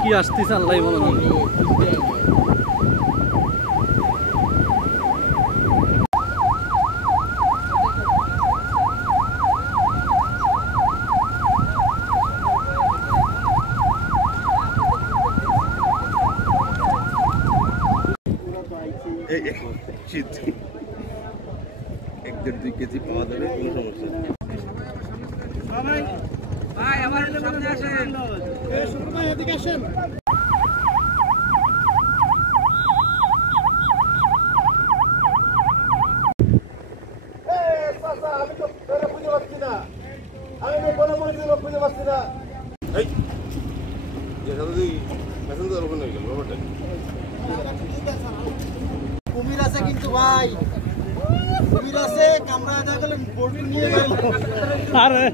কি আসতেছে আল্লাহ বলো না। এক দেড় 2 কেজি পাওয়া যাবে, কোনো সমস্যা নেই। ভাই আমার সামনে আসেন, ভাই এদিকে আসেন। আমি তো খুঁজে পাচ্ছি না, আমি কোনো খুঁজে পাচ্ছি না। কুমির আছে কিন্তু ভাই, কুমির আছে, কামড়া দেখা গেলে বোর্ড নিয়ে গেল। আরে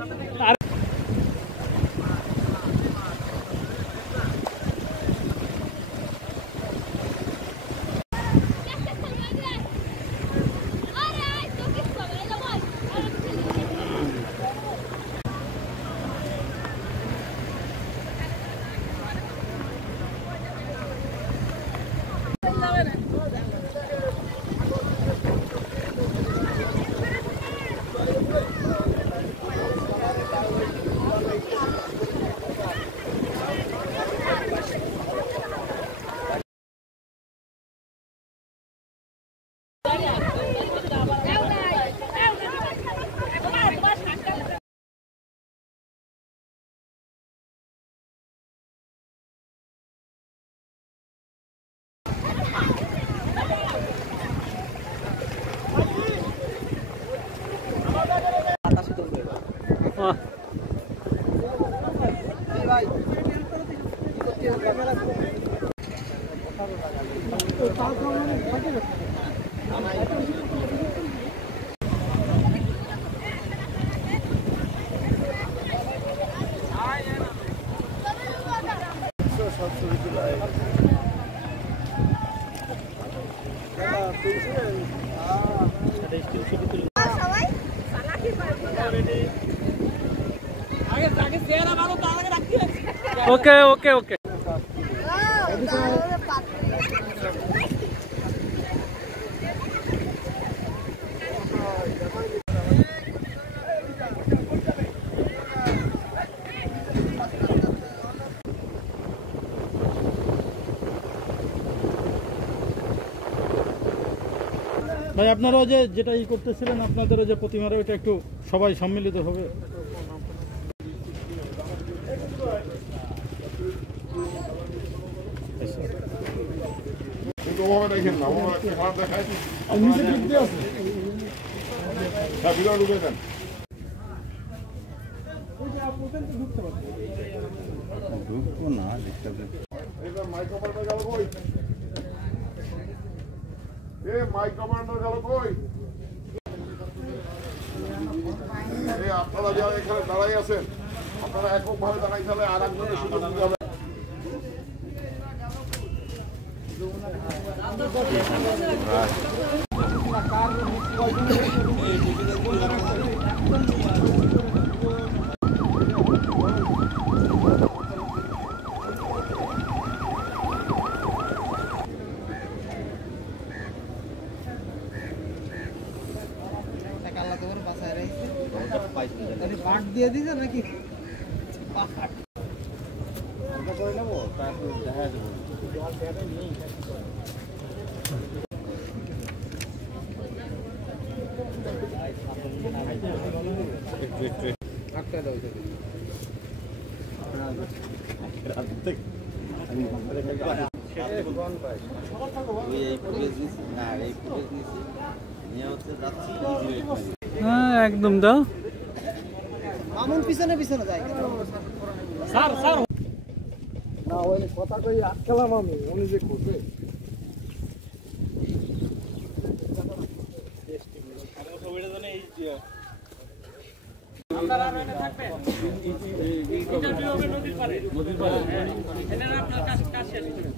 ওকে ওকে ওকে। ভাই আপনারাও যেটা ই করতেছিলেন, আপনাদেরও যে প্রতিমারে ওইটা একটু সবাই সম্মিলিত হবে। আপনারা যারা এখানে দাঁড়াই আছেন, আপনারা এককভাবে দাঁড়াই তাহলে আর একজনের সুযোগ দিতে হবে। বাট দিয়ে দিছে নাকি? করে নেবো, তারপর দেখা যাবো। হ্যাঁ একদম দাও। মামুন পিছনে পিছনে যায়। স্যার স্যার না ওই কথা কই আটকালাম আমি, উনি যে করবে আপনারা এখানে থাকবেন, ইন্টারভিউ হবে নদীর পাড়ে। নদীর পাড়ে এখানে আপনার কাজ শেষ করুন।